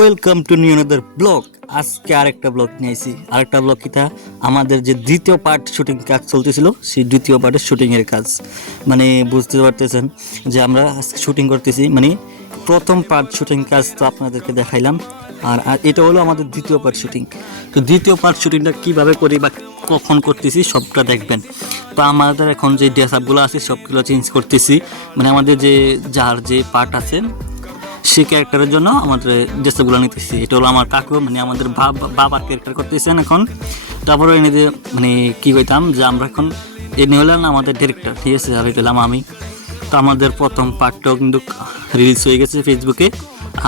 Welcome to new another blog. আজকে আরেকটা blog নিয়ে আইছি। আরেকটা ব্লগ কিটা আমাদের যে দ্বিতীয় পার্ট শুটিং কাজ চলতেছিল, সেই দ্বিতীয় পার্টের শুটিংয়ের কাজ। মানে বুঝতে পারতেছেন যে আমরা আজকে শুটিং করতেছি, মানে প্রথম পার্ট শুটিং কাজ তো আপনাদেরকে দেখাইলাম, আর এটা হলো আমাদের দ্বিতীয় পার্ট শুটিং। তো দ্বিতীয় পার্ট শুটিংটা কীভাবে করি বা কখন করতেছি সবটা দেখবেন। তো আমাদের এখন যে ড্রেস আপগুলো আছে সবগুলো চেঞ্জ করতেছি, মানে আমাদের যার যে পার্ট আছে সেই ক্যারেক্টারের জন্য আমাদের ড্রেসগুলো নিতেছি। এটা হলো আমার কাকু, মানে আমাদের বাবার ক্যারেক্টার করতেছেন এখন। তারপরে এনে দিয়ে মানে কী কইতাম যে আমরা এখন এনে হলেন আমাদের ডিরেক্টর, ঠিক আছে, আর এটা হলাম আমি। তো আমাদের প্রথম পার্টটাও কিন্তু রিলিজ হয়ে গেছে ফেসবুকে,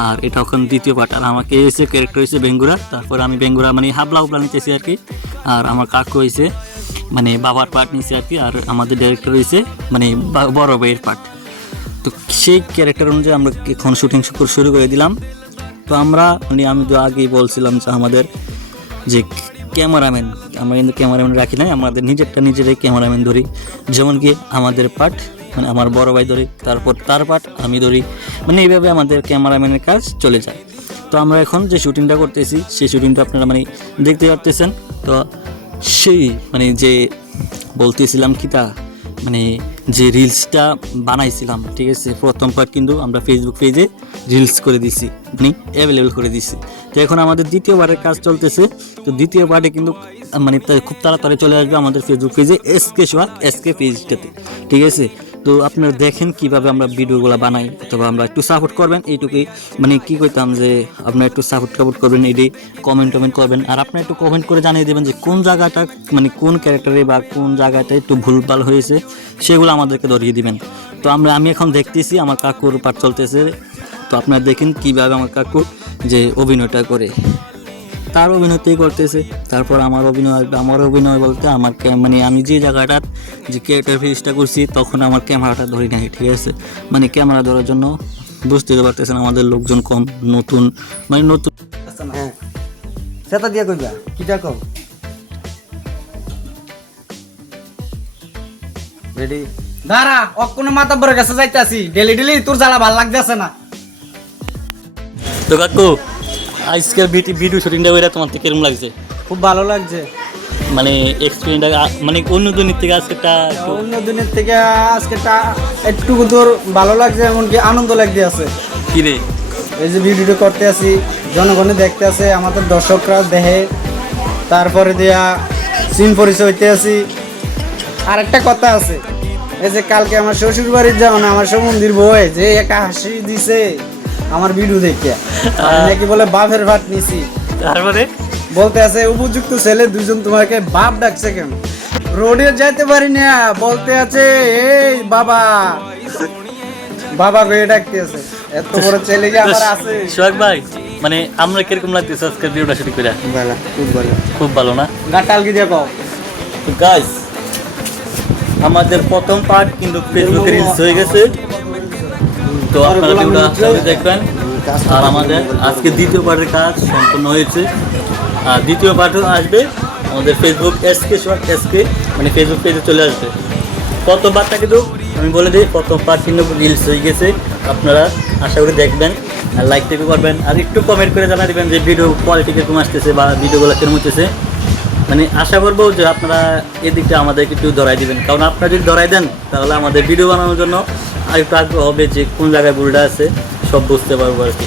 আর এটা এখন দ্বিতীয় পার্ট। আর আমাকে এসে ক্যারেক্টার হয়েছে বেঙ্গুরা, তারপর আমি বেঙ্গুরা মানে হাবলা হুবলা নিতেছি আর কি। আর আমার কাকু হয়েছে মানে বাবার পার্ট নিয়েছে আর কি, আর আমাদের ডিরেক্টর হয়েছে মানে বড় ভাইয়ের পার্ট। তো সেই ক্যারেক্টার অনুযায়ী আমরা এখন শুটিং শুরু করে দিলাম। তো আমরা মানে আমি তো আগেই বলছিলাম যে আমাদের যে ক্যামেরাম্যান, আমরা কিন্তু ক্যামেরাম্যান রাখি নাই, আমাদের নিজেরাই ক্যামেরাম্যান ধরি। যেমন কি আমাদের পার্ট মানে আমার বড় ভাই ধরি, তারপর তার পার্ট আমি ধরি, মানে এইভাবে আমাদের ক্যামেরাম্যানের কাজ চলে যায়। তো আমরা এখন যে শুটিংটা করতেছি সেই শুটিংটা আপনারা মানে দেখতে পারতেছেন। তো সেই মানে যে বলতেছিলাম কি তা মানে যে রিলসটা বানাইছিলাম, ঠিক আছে, প্রথম পার্ট কিন্তু আমরা ফেসবুক পেজে রিলস করে দিছি, মানে অ্যাভেলেবেল করে দিছি। তো এখন আমাদের দ্বিতীয় পার্টের কাজ চলতেছে। তো দ্বিতীয় পার্টে কিন্তু মানে খুব তাড়াতাড়ি চলে আসবে আমাদের ফেসবুক পেজে এসকে পেজটাতে, ঠিক আছে। তো আপনারা দেখেন কিভাবে আমরা ভিডিওগুলো বানাই, অথবা আমরা একটু সাপোর্ট করবেন, এইটুকুই মানে কী কইতাম যে আপনারা একটু সাপোর্ট করবেন, এটি কমেন্ট করবেন। আর আপনারা একটু কমেন্ট করে জানিয়ে দেবেন যে কোন জায়গাটা মানে কোন ক্যারেক্টারে বা কোন জায়গাটা একটু ভুলভাল হয়েছে, সেগুলো আমাদেরকে ধরিয়ে দিবেন। তো আমি এখন দেখতেছি আমার কাকুর পাঠ চলতেছে। তো আপনারা দেখেন কীভাবে আমার কাকু যে অভিনয়টা করে, তার অভিনয়তেই করতেছে। তারপর আমার অভিনয় বলতে আমার মানে আমি যে জায়গাটা যে ক্যারেক্টার ফেসটা করছি তখন আমার ক্যামেরাটা ধরি নাই, ঠিক আছে। মানে ক্যামেরা ধরার জন্য বুঝতে পারতেছেন আমাদের লোকজন কম, নতুন মানে নতুন। হ্যাঁ সেটা দিয়ে কইবা কিটা কও রেডি দাঁড়া অক্ষণ মাতাব্বরের কাছে যাইতাছি, ডেলি তোর জ্বালা ভাল লাগতেছে না। তো কাকু আজকের ভিডিও শুটিংটা ওইটা তোমার থেকে কেরম লাগছে? খুব ভালো লাগছে, মানে এক্সপিরিয়েন্সটা মানে অন্য দিনের থেকে আজকেটা অন্য দিনের থেকে আজকেটা একটু তোর ভালো লাগছে, এমনকি আনন্দ লাগতে আছে। কি রে এই যে ভিডিওটা করতে আছি, জনগণে দেখতে আছে, আমাদের দর্শকরা দেখে, তারপরে দিয়া সিন পরিচয় হইতে আছি। আর একটা কথা আছে, এই যে কালকে আমার শ্বশুর বাড়ির যাও না, আমার সমন্দির বই যে একটা হাসি দিছে আমার ভিডিও দেখে, নাকি বলে বাপের ভাত নিছি। তারপরে বলতে আছে উপযুক্ত ছেলে দুজন তোমাকে বাপ ডাকছে কেন, রোডে যাইতে পারি না, বলতে আছে এই বাবা বাবা গিয়ে ডাকতে আছে। এত বড় ছেলে কি আমার আছে? সোহাগ ভাই মানে আমরা কিরকম লাগতেছে আজকের ভিডিওটা শুটিং করে? ভালো, খুব ভালো, খুব ভালো না? গাটাল কি দিয়ে পাও? তো গাইস আমাদের প্রথম পার্ট কিন্তু ফেসবুকে রিলিজ হয়ে গেছে। তো আপনারা ভিডিওটা সবাই দেখবেন। আর আমাদের আজকে দ্বিতীয় পার্টের কাজ সম্পূর্ণ হয়েছে, আর দ্বিতীয় পার্টও আসবে আমাদের ফেসবুক এসকে মানে ফেসবুক পেজে চলে আসবে। প্রথম পার্টটা কিন্তু আমি বলে দিই, প্রথম পার্ট কিন্তু রিলিজ হয়ে গেছে। আপনারা আশা করি দেখবেন আর লাইক টেকও করবেন, আর একটু কমেন্ট করে জানা দেবেন যে ভিডিও কোয়ালিটি কীরকম আসতেছে বা ভিডিওগুলো কেরম হতেছে। মানে আশা করবো যে আপনারা এদিকটা আমাদেরকে একটু ধরাই দেবেন, কারণ আপনারা যদি ধরাই দেন তাহলে আমাদের ভিডিও বানানোর জন্য আরেকটু আগ্রহ হবে যে কোন জায়গায় ভুলটা আছে, সব বুঝতে পারবো আর কি।